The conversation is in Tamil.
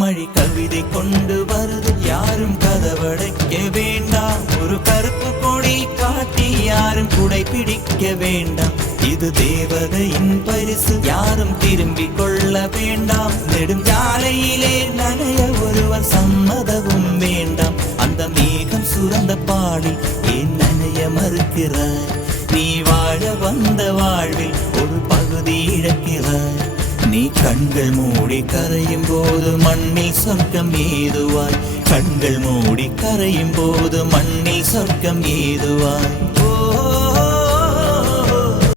மழை கவிதை கொண்டு வருது, யாரும் கதவடைக்க வேண்டாம். ஒரு கருப்பு கொடி காட்டி யாரும் குடை பிடிக்க வேண்டாம். இது தேவதையின் பரிசு, யாரும் திரும்பிக் கொள்ள வேண்டாம். நெடுஞ்சாலையிலே நனைய ஒருவர் சம்மதமும் வேண்டாம். அந்த மேகம் சுரந்த பாடில் ஏன் நனைய மறுக்கிறாய்? நீ வாழ வந்த வாழ்வில் ஒரு பகுதி இழக்கிறாய். நீ கண்கள் மூடி கரையும் போது மண்ணில் சொர்க்கம் ஏதுவாய். கண்கள் மூடி கரையும் போது மண்ணில் சொர்க்கம் ஏதுவாய்.